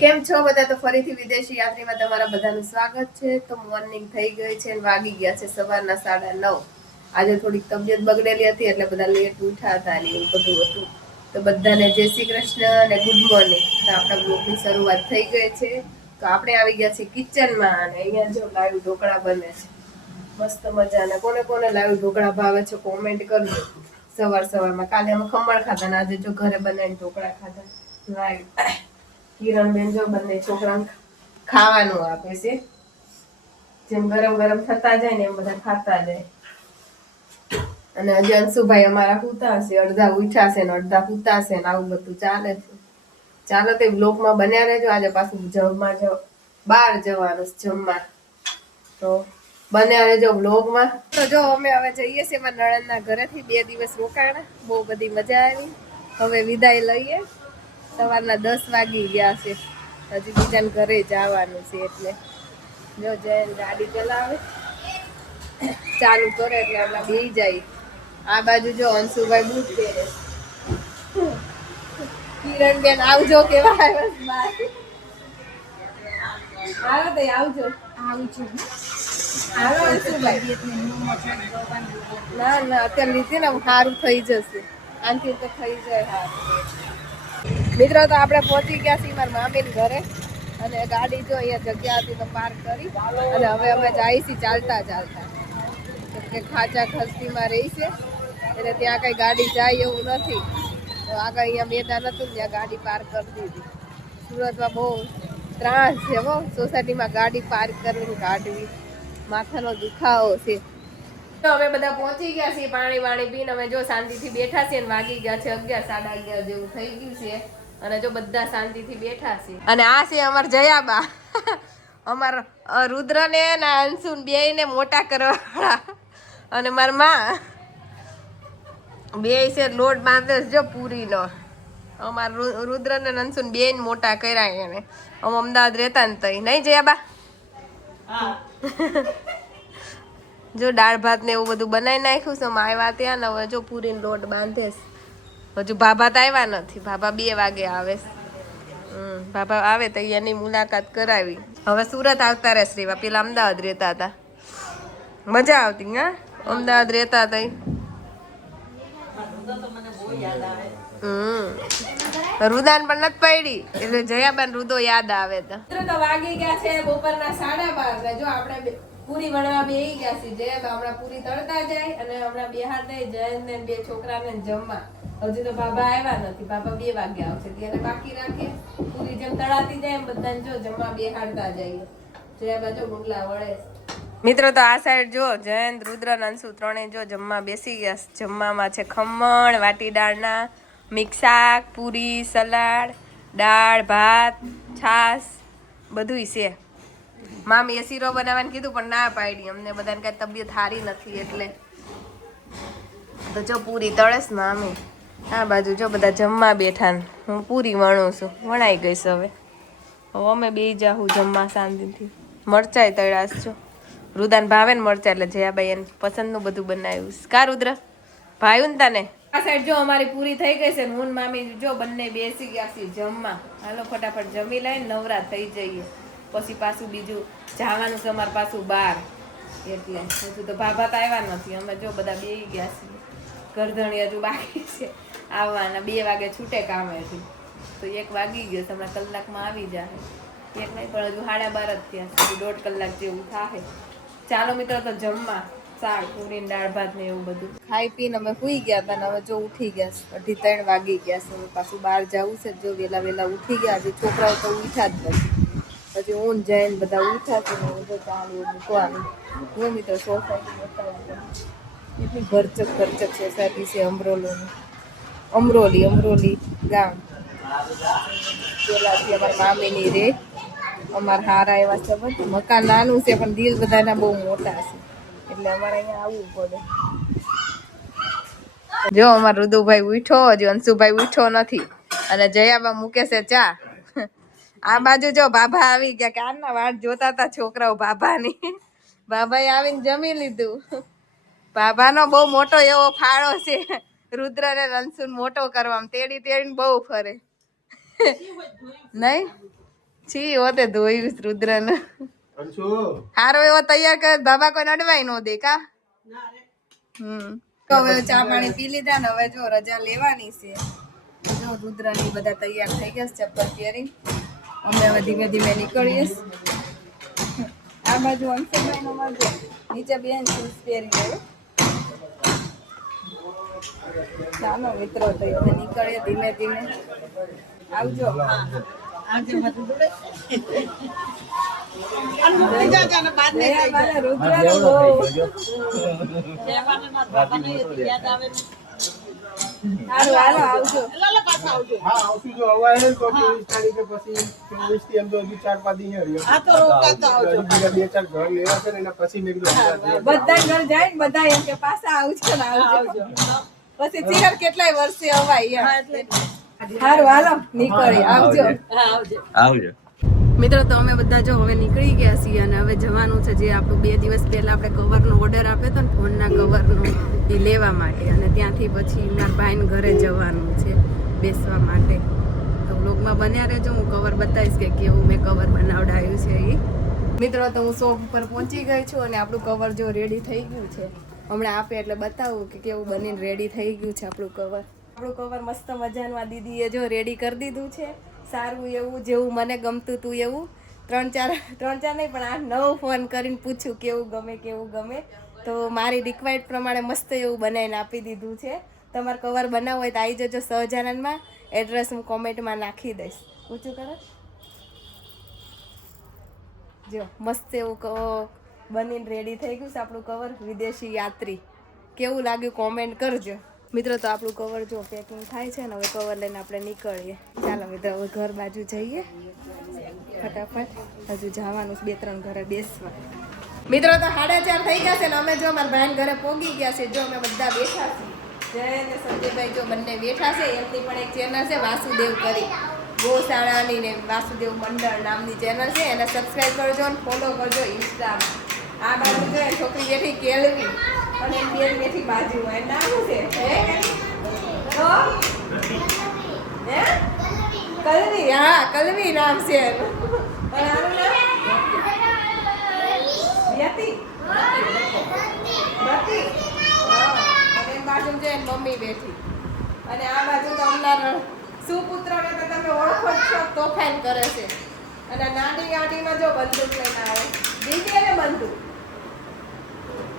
કેમ છો બધા? તો ફરીથી વિદેશી યાત્રીમાં તમારા બધાનું સ્વાગત છે. તો મોર્નિંગ થઈ ગઈ છે અને વાગી ગયા છે સવારના 9:30. આજે થોડીક તબિયત બગડેલી હતી એટલે બધા લેટ ઉઠ્યા હતા ને એવું બધું હતું. તો બધાને જય શ્રી કૃષ્ણ અને ગુડ મોર્નિંગ. તો આપણા બ્લોગની શરૂઆત થઈ ગઈ છે. તો આપણે આવી ગયા છીએ કિચનમાં અને અહીંયા જો લાઈવ ઢોકળા બને છે મસ્ત મજાના. કોને કોને લાઈવ ઢોકળા ભાવે છે કોમેન્ટ કરજો. સવારમાં કાલે અમે ખમણ ખાધા ને આજે જો ઘરે બનાવીને ઢોકળા ખાધા લાઈવ. કિરણબેન જો બંને છોકરાને ખાવાનું આપે છે. જેમ ગરમ ગરમ થતા જાય ને એમ બધા ખાતા જાય. અને હજી અંશુભાઈ અમારા હુતા હશે, અડધા ઉઠ્યા છે ને અડધા હુતા છે ને આવું બધું ચાલે છે. ચાલો તે બ્લોગમાં બન્યા રહેજો. આજે પાછું બહાર જવાનું જમવા, તો બન્યા રહેજો બ્લોગમાં. તો જો અમે હવે જઈએ છીએ મારા નણંદના ઘરેથી. 2 દિવસ રોકાણા, બહુ બધી મજા આવી. હવે વિદાય લઈએ. સવારના 10 વાગી ગયા છે, હજી બીજાને ઘરે જવાનું છે. એટલે જો જઈને ગાડી ચલાવે ચાલુ કરે એટલે આપણે બેસી જાય. આ બાજુ જો અંશુભાઈ બૂટ પહેરે. કિરણબેન આવજો કેવા આવ્યા? હાલો તો આવજો. હાલો અંશુભાઈ. ના અત્યારે લીધી ને સારું થઈ જશે. આનથી તો થઈ જાય સારું. મિત્રો તો આપણે પહોંચી ગયા છીએ મારા મામીના ઘરે અને ગાડી જો અહીંયા જગ્યા હતી તો પાર્ક કરી અને હવે અમે જઈએ છીએ ચાલતા કે ખાચા ખસ્તીમાં રહી છે એટલે ત્યાં કઈ ગાડી જાય એવું નથી. તો આગળ અહીંયા મેદાન હતું ત્યાં ગાડી પાર્ક કરી દીધી. સુરતમાં બહુ ત્રાસ છે હો, સોસાયટીમાં ગાડી પાર્ક કરવી કાઢવી માથાનો દુખાવો છે. તો અમે બધા પહોંચી ગયા છીએ, પાણી વાણી પીને અમે જો શાંતિથી બેઠા છીએ અને વાગી ગયા છે 11, 11:30 જેવું થઈ ગયું છે અને જો બધા શાંતિથી બેઠા છે. અને આ છે અમાર જયાબા, અમાર રુદ્રને ને અંશુન બેયને મોટા કરવા અને મારા માં બે છે લોટ બાંધે જો પૂરીનો. અમાર રુદ્ર ને અંશુન બેયને મોટા કર્યા એને. અમે અમદાવાદ રહેતા ને તઈ નહીં જયાબા? જો દાળ ભાત ને એવું બધું બનાવી નાખ્યું છે. આવ્યા ત્યાં ને હવે જો પૂરીનો લોટ બાંધે. હજુ ભાભા તો આવ્યા નથી, ભાભા 2 વાગે આવે. ભાભા આવે તો એની મુલાકાત કરાવી. હવે સુરત આવતા રહેશે. પેલા અમદાવાદ રહેતા હતા, મજા આવતી. હા, અમદાવાદ રહેતા હતા. રુદાન પણ નથી પડી એટલે જયાબાન રુદો યાદ આવે. તો વાગી ગયા છે બપોરના 12:30. જો આપણે પૂરી વણવા બેસી ગયા છે. જયાબા હમણાં પૂરી તળતા જાય અને હમણાં બિહાર દે જયંત ને 2 છોકરાને જમવા. હજી તો બાબા આવ્યા નથી, બાબા 2 વાગે આવશે. ત્યારે બાકી રાખે પૂરી જેમ તળાતી જાય એમ બધાને જો જમવા બેહાડતા જઈએ. જયાબા જો મુગલા વળે. મિત્રો તો આ સાઈડ જો જયંત, રુદ્ર, અંશુ ત્રણેય જો જમવા બેસી ગયા. જમવામાં છે ખમણ, વાટી દાળના, મિક્સ શાક, પૂરી, સલાડ, દાળ ભાત, છાસ બધુંય છે. મામીએ શીરો બનાવવાનું કીધું પણ ના પાડી. અમને બધાને કઈ તબિયત સારી નથી એટલે. તો જો પૂરી તળસ મામી. આ બાજુ જો બધા જમવા બેઠા ને હું પૂરી વણું છું. વણાઈ ગઈશ હવે અમે બે જાહું જમવા શાંતિથી. મરચાઈ તળાશ છો. રુદાન ભાવે ને મરચા એટલે જયાબાઈ એને પસંદનું બધું બનાવ્યું. કા રુદ્ર ભાવ્યું ને તને? આ સાઈડ જો અમારી પૂરી થઈ ગઈ છે ને હું મામી જો બંને બેસી ગયા છે જમવા. હાલો ફટાફટ જમી લઈને નવરા થઈ જઈએ. પછી પાછું બીજું જવાનું છે અમારે પાછું બહાર. એટલે હજુ તો ભાભા તો આવ્યા નથી. અમે જો બધા બેસી ગયા છીએ. ગરધણી હજુ બાકી છે આવવાના. 2 વાગે છૂટે કામેથી તો 1 વાગી ગયો. હમણાં કલાકમાં આવી જાય. 1 નહીં પણ હજુ 12:30 જ થયા. 1.5 કલાક જેવું થાય. ચાલો મિત્રો તો જમવા. શાક પૂરી દાળ ભાત ને એવું બધું ખાઈ પીને અમે સુઈ ગયા હતા ને હવે જો ઉઠી ગયા. 2:30 વાગી ગયા છે. હવે પાછું બહાર જવું છે. જો વેલા ઉઠી ગયા. હજી છોકરાઓ તો ઉઠ્યા જ નથી. પછી ઊન જઈને બધા ઉઠ્યા છે ને જો ચાલુ મૂકવાનું. જો મિત્રો સોસાયટી બતાવું એટલી ભરચક સોસાયટી છે અમરોલી ગામ. પેલાથી અમારા મામીની રે. અમારા હારા એવા છે બધું. મકાન નાનું છે પણ દિલ બધાના બહુ મોટા છે એટલે અમારે અહીંયા આવવું પડે. જો અમારા રુદુભાઈ ઉઠો, હજી અંશુભાઈ ઉઠો નથી અને જયાબા મૂકે છે ચા. આ બાજુ જો બાબા આવી ગયા. ક્યારના વાટ જોતા હતા છોકરાઓ બાબાની. બાબાએ આવીને જમી લીધું. બાબાનો બહુ મોટો એવો ફાળો છે રુદ્ર ને અંશુને મોટો કરવામાં. તેડીને બહુ ફરે નહીં. છી હોતે ધોયું રુદ્રને હારો એવો તૈયાર કર બાબા કોઈ અડવાઈ નો દે કા તો હવે ચા પાણી પી લીધા ને હવે જો રજા લેવાની છે જો રુદ્રની બધા તૈયાર થઈ ગયા છે ચપ્પલ પહેરી અમે હવે ધીમે ધીમે નીકળીએ આ બાજુ અંશભાઈ નો બાજુ નીચે બેન શૂઝ પહેરી ગયો ચાલો મિત્રો તો હવે નીકળીએ ધીમે ધીમે આવજો પછી કેટલાય વર્ષે અવાય સારું હાલો નીકળી આવજો મિત્રો તો અમે બધા જો હવે નીકળી ગયા છીએ અને હવે જવાનું છે જે આપણું 2 દિવસ પહેલા આપણે કવરનો ઓર્ડર આપ્યો હતો ને ફોનના કવરનો એ લેવા માટે અને ત્યાંથી પછી મારા ભાઈને ઘરે જવાનું છે બેસવા માટે તો વ્લોગમાં બન્યા રહેજો હું કવર બતાવીશ કે કેવું મેં કવર બનાવડાવ્યું છે એ મિત્રો તો હું શોપ ઉપર પહોંચી ગઈ છું અને આપણું કવર જો રેડી થઈ ગયું છે હમણાં આપે એટલે બતાવું કે કેવું બનીને રેડી થઈ ગયું છે આપણું કવર મસ્ત મજાનું આ દીદીએ જો રેડી કરી દીધું છે સારું એવું જેવું મને ગમતું હતું એવું 3-4 નહીં પણ 8-9 ફોન કરીને પૂછ્યું કેવું ગમે તો મારી રિક્વાયર્ડ પ્રમાણે મસ્ત એવું બનાવીને આપી દીધું છે તમારે કવર બનાવવું હોય તો આવી જજો સહજાનંદમાં એડ્રેસ હું કોમેન્ટમાં નાખી દઈશ ઊંચું કરો જો મસ્ત એવું બનીને રેડી થઈ ગયું છે આપણું કવર વિદેશી યાત્રી કેવું લાગ્યું કોમેન્ટ કરજો મિત્રો તો આપણું કવર જો પેકિંગ થાય છે ને હવે કવર લઈને આપણે નીકળીએ ચાલો મિત્રો હવે ઘર બાજુ જઈએ ફટાફટ હજુ જવાનું 2-3 ઘરે બેસવા મિત્રો તો 4:30 થઈ ગયા છે ને અમે જો અમારા ભાઈ ઘરે પોગી ગયા છે જો અમે બધા બેઠા છીએ જય ને સંજયભાઈ જો બંને બેઠા છે એમની પણ એક ચેનલ છે વાસુદેવ કરી ગોશાળાની ને વાસુદેવ મંડળ નામની ચેનલ છે એને સબસ્ક્રાઇબ કરજો અને ફોલો કરજો ઇન્સ્ટામાં આ બાજુ જો છોકરી બેઠી કેળવી અને બેન બેઠી બાજુ હોય નામ છે કલવી હા કલવી નામ છે અને આનું નામ યતિ અને બાજુ છે મમ્મી બેઠી અને આ બાજુ તો અમારા સુપુત્રને તો તમે ઓળખો જ છો તોફાન કરે છે અને નાની ગાડીમાં જો બંદૂક લઈને આવે દીદી અને બંદૂક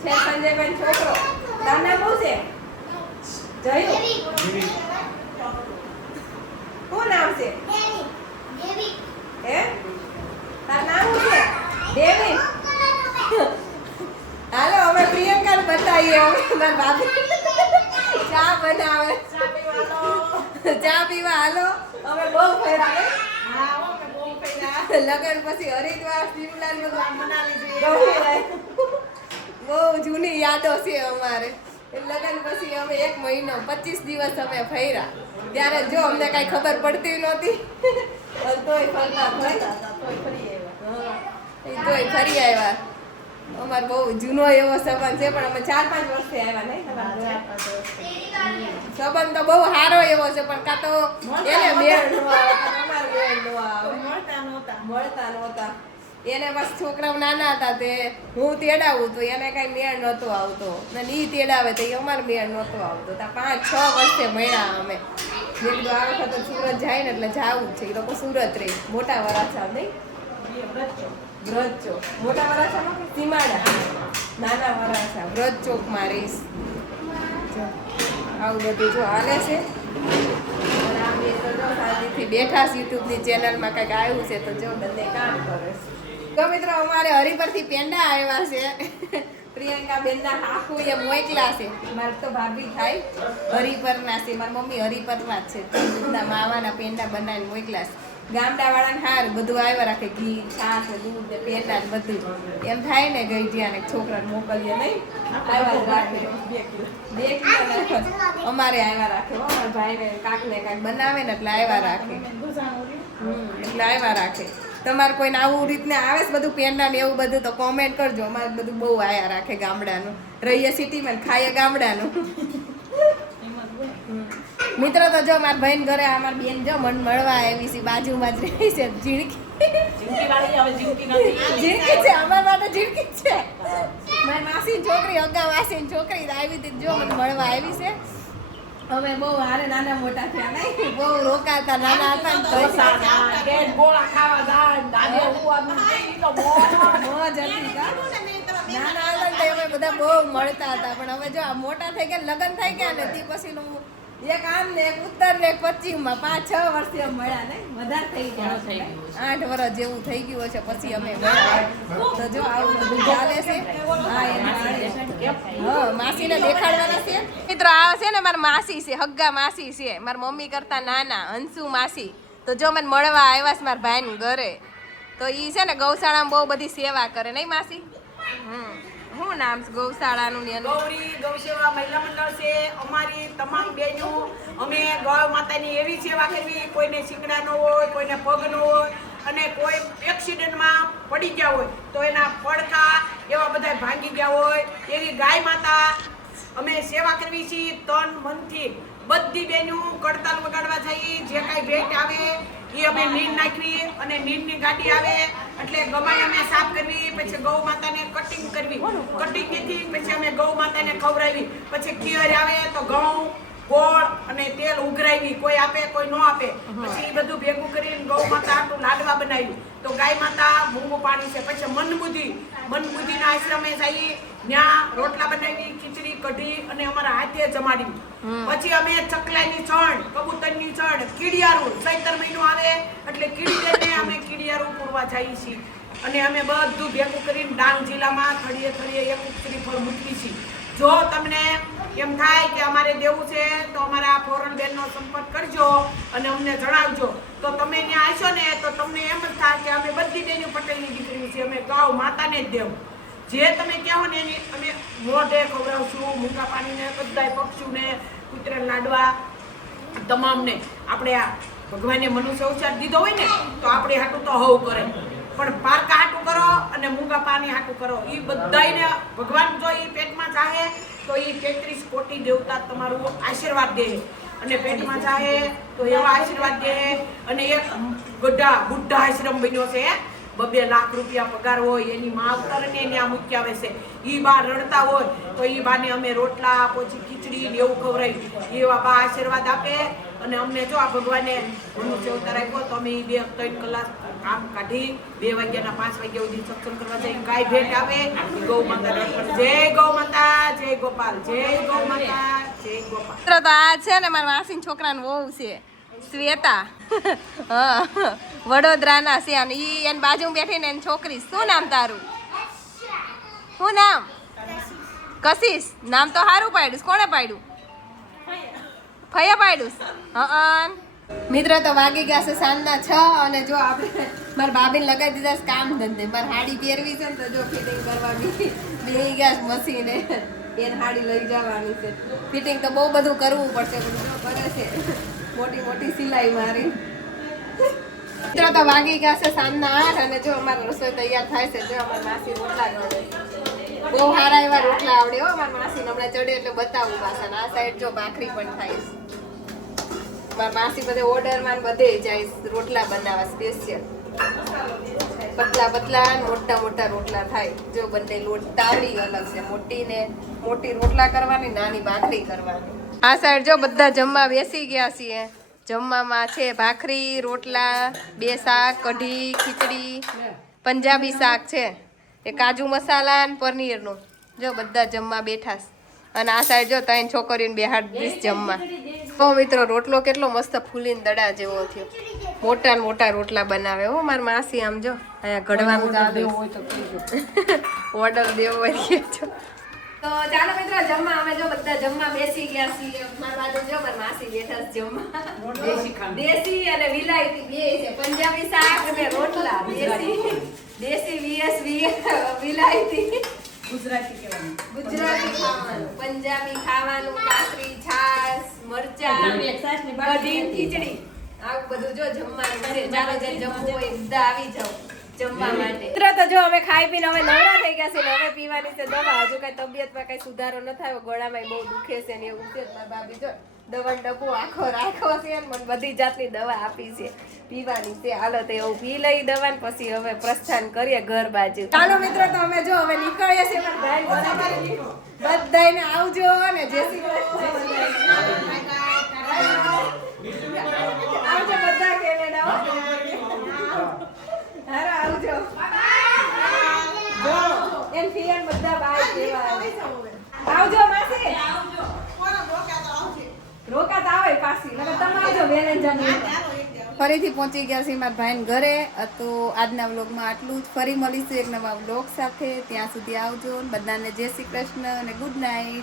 છે સંજયભાઈ છોકરો તારું નામ શું છે જયું શું નામ છે હે તારું નામ શું છે દેવી હાલો અમે પ્રિયંકા બતાવીએ મારા ભાભી ચા બનાવે ચા પીવા હાલો અમે બહુ ફેરા લગન પછી હરિદ્વાર શિમલા મનાલી બહુ જૂની યાદો છે અમારે લગન પછી અમે 1 મહિનો 25 દિવસ અમે ફર્યા ત્યારે જો અમને કઈ ખબર પડતી નહોતી તોય ફરી આવ્યા અમારે બહુ જૂનો એવો સંબંધ છે પણ અમે 4-5 વર્ષથી આવ્યા નહીં સંબંધ તો બહુ સારો એવો છે પણ કાં તો એને મેળ ન આવે મળતા નહોતા એને બસ છોકરાઓ નાના હતા તે હું તેડાવું તો એને કઈ મેળ નહોતો આવતો ને ઈ તેડાવે તો એ અમારે મેળ નહોતો આવતો 5-6 વર્ષે મળ્યા અમે જેટલું આ વખત સુરત જાય ને એટલે જાવું છે એ લોકો સુરત રહી મોટા વરાછા નહીં વ્રત ચોક મોટા વરાછામાં સીમાડા નાના વરાછા વ્રત ચોકમાં રહીશ આવું બધું જો હાલે છે અને આ બે તો જો શાંતિથી બેઠા છે યુટ્યુબની ચેનલમાં કંઈક આવ્યું છે તો જો બંને કામ કરે છે તો મિત્રો અમારે હરિપરથી પેંડા આવ્યા છે પ્રિયંકા બેનના હાકુ એ મોકલા છે મારે તો ભાભી થાય હરિપરના છે મારી મમ્મી હરિપરના જ છે દૂધના માવાના પેંડા બનાવીને મોકલા છે ગામડાવાળાને સારું બધું આવ્યા રાખે ઘી છાશ દૂધ ને પેંડા ને બધું એમ થાય ને ગઈ જ્યાં છોકરાને મોકલીએ નહીં આવ્યા રાખે 2 કિલો અમારે આવ્યા રાખે મારા ભાઈને કાંકને કાંક બનાવે ને એટલે આવ્યા રાખે એટલે આવ્યા રાખે તમારે કોઈને આવું રીતને આવે છે બધું પેંડા ને એવું બધું તો કોમેન્ટ કરજો અમારે બધું બહુ આયા રાખે ગામડાનું રહીએ સિટીમાં ખાઈએ ગામડાનું મિત્રો તો જો મારા ભાઈ ઘરે અમારી બેન જો મન મળવા આવી છે બાજુમાં જ રહી છે ઝીણકી જીરકી છે અમારા માટે જીરકી જ છે. મારી માસી છોકરી અગા માસી છોકરી આવી હતી જો મને મળવા આવી છે. અમે બહુ હારે નાના મોટા થયા નહીં બહુ રોકાતા નાના હતા ને તો મોજ હતી નાના હતા ને અમે બધા બહુ મળતા હતા પણ હવે જો મોટા થઈ ગયા લગ્ન થઈ ગયા ને તે પછીનું એક આમ ને એક ઉત્તર ને એક પશ્ચિમમાં 5-6 વર્ષથી મળ્યા ને વધારે થઈ ગયા 8 વર્ષ જેવું થઈ ગયું હશે પછી અમે મળ્યા તો જો આવું બધું ચાલે છે. હા માસીને દેખાડવાના છે મિત્રો. આ છે ને મારી માસી છે હગ્ગા માસી છે મારી મમ્મી કરતા નાના હંસુ માસી. તો જો મને મળવા આવ્યા છે મારા ભાઈ ઘરે તો ઈ છે ને ગૌશાળામાં બહુ બધી સેવા કરે નહીં માસી. શું નામ છે ગૌશાળાનું ને ગૌરી ગૌસેવા મહિલા મંડળ છે અમારી તમામ બહેનો. અમે ગૌ માતાની એવી સેવા કરવી કોઈને શીકડા ન હોય કોઈને પગ ન હોય અને કોઈ એક્સિડન્ટમાં પડી ગયા હોય તો એના પડકા એવા બધા ભાંગી ગયા હોય એવી ગાય માતા અમે સેવા કરવી છીએ તન મનથી. બધી બહેનો કડતાલ વગાડવા જઈએ જે કાંઈ ભેટ આવે એ અમે નીર નાખવી અને નીરની ગાડી આવે એટલે ગમાઈ અમે સાફ કરવી પછી ગૌ માતાને કટિંગ કરવી કટિંગથી પછી અમે ગૌ માતાને ખવડાવી પછી ખીર આવે તો ઘઉં ગોળ અને તેલ ઉઘરાવી કોઈ આપે કોઈ ન આપે પછી એ બધું ભેગું કરીને ગૌ માતા આટલું લાડવા બનાવી તો ગાય માતા મૂંગું પાણી છે. પછી મનબુદ્ધિના આશ્રમે જઈ ત્યાં રોટલા બનાવી ખીચડી કઢી અને અમારા હાથે જમાડી. પછી અમે ચકલાની ચણ કબૂતરની ચણ કીડિયારું ચૈતર મહિનો આવે એટલે કીડી અમે કીડિયારું પૂરવા જઈએ છીએ અને અમે બધું ભેગું કરીને ડાંગ જિલ્લામાં થળીએ થળીએ એક શ્રીફળ મૂકીએ છીએ. જો તમને એમ થાય કે અમારે દેવું છે તો અમારા ફોરન બેનનો સંપર્ક કરજો અને અમને જણાવજો તો તમે ત્યાં આવશો ને તો તમને એમ જ થાય કે અમે બધી બેની પટેલની દીકરી છે અમે ગૌ માતાને જ દેવું જે તમે કહો ને એની અમે મોઢે ખવડાવશું મૂંગા પાણીને બધાય પક્ષીઓને કૂતરા લાડવા તમામને. આપણે આ ભગવાને મનુષ્ય અવતાર દીધો હોય ને તો આપણે હાટું તો હવ કરે પણ પારકા હાટું કરો અને મૂંગા પાણી હાટું કરો એ બધાને ભગવાન જો એ પેટમાં ચાહે તો એ 33 કોટી દેવતા તમારું આશીર્વાદ દે અને પેટમાં ચાહે તો એવા આશીર્વાદ દે. અને એક બુઢા આશ્રમ બન્યો છે 2 લાખ રૂપિયા પગાર હોય એની માવતરને ત્યાં મૂકી આવે છે એ બા રડતા હોય તો એ બાને અમે રોટલા પછી ખીચડી ને એવું ખવડાવી એવા બા આશીર્વાદ આપે અને અમને જો આ ભગવાને મનુષ્ય અવતાર આપ્યો તો અમે 2-3 કલાક કામ કાઢી 2 વાગ્યાના 5 વાગ્યા સુધી સત્સંગ કરવા જઈએ. ગાય ભેટ આવે ગૌ માતા જય ગૌ માતા જય ગોપાલ જય ગૌ માતા જય ગોપાલ. તો આ છે ને મારા માસી છોકરાનો વહુ છે શ્વેતા વડોદરાના છે અને ઈ એની બાજુ બેઠીને એની છોકરી. શું નામ તારું? શું નામ? કશિશ. નામ તો સારું પાડ્યું. કોણે પાડ્યું? ફયા પાડ્યું. મિત્રો તો વાગી ગયા છે સાંજના 6 અને જો આપણે મારા ભાભીને લગાવી દીધા કામ ધંધે. મારે હાડી પહેરવી છે ને તો જો ફિટિંગ કરવાની બેહી ગયા મશીને એને હાડી લઈ જવાની છે. ફિટિંગ તો બહુ બધું કરવું પડશે બધું જો કરે છે મોટી મોટી સિલાઈ મારી. મિત્રો તો વાગી ગયા છે સાંજના 8 અને જો અમારી રસોઈ તૈયાર થાય છે. જો અમારી માસી રોટલા કરે બહુ સારા એવા રોટલા આવડે હો મારી માસીને. હમણાં ચડે એટલે બતાવું પાછા. આ સાઈડ જો ભાખરી પણ થાય છે. મારી માસી બધે ઓર્ડરમાં બધે જાય રોટલા બનાવવા સ્પેશિયલ. પતલા પતલા મોટા મોટા રોટલા થાય. જો બંને લોટ તાવડી અલગ છે મોટી રોટલા કરવાની નાની ભાખરી કરવાની. આ સાઈડ જો બધા જમવા બેસી ગયા છીએ. જમવામાં છે ભાખરી રોટલા 2 શાક કઢી ખીચડી પંજાબી શાક છે એ કાજુ મસાલા અને પનીરનું. જો બધા જમવા બેઠા અને આ સાઈડ જો 3 છોકરીઓને બેહાડ દીશ જમવા. તો મિત્રો રોટલો કેટલો મસ્ત ફૂલીને દડા જેવો થયો. મોટા મોટા રોટલા બનાવે હો મારી માસી. આમ જો અહીંયા ઘડવાનું ચાલે ઓર્ડર દેવો હોય તો ચાલો મિત્રો જમવા. અમે જો બધા જમવા બેસી ગયા છીએ. મારા બાજુ જો મારી માસી બેઠા છે જમવા. દેશી અને વિલાયતી બે છે. પંજાબી શાક અને રોટલા. દેશી વિલાયતી ગુજરાતી ખાવાનું પંજાબી ખાવાનું કાકરી છાશ મરચાં કઢી ખીચડી આવું બધું જો જમવાનું છે. ચાલો જે જમવું હોય બધા આવી જાવ જમવા માટે. મિત્રો તો જો અમે ખાઈ પીને હવે નવરા થઈ ગયા છે ને હવે પીવાની છે દવા. હજુ કઈ તબિયતમાં કઈ સુધારો ન થયો. ગળામાં બહુ દુખે છે ને એવું છે. મારા ભાભી જો દવા ડબ્બો આખો રાખો છે ને મને બધી જાતની દવા આપી છે પીવાની છે. હાલો તો એવું પી લઈ દવા ને પછી હવે પ્રસ્થાન કરીએ ઘર બાજુ. ચાલો મિત્રો તો અમે જો હવે નીકળીએ છીએ પણ બધાને આવજો ને જય શ્રી કૃષ્ણ. આવજો બધા કેનેડા હારો આવજો. એન ફિયન બધા બાય કેવા આવજો માસી રોકાત આવે પાછી નકર તમે આવજો બેન જમી. ફરીથી પહોંચી ગયા છે મારા ભાઈ ઘરે. તો આજના વ્લોગમાં આટલું જ. ફરી મળીશું એક નવા વ્લોગ સાથે. ત્યાં સુધી આવજો. બધાને જય શ્રી કૃષ્ણ અને ગુડ નાઇટ.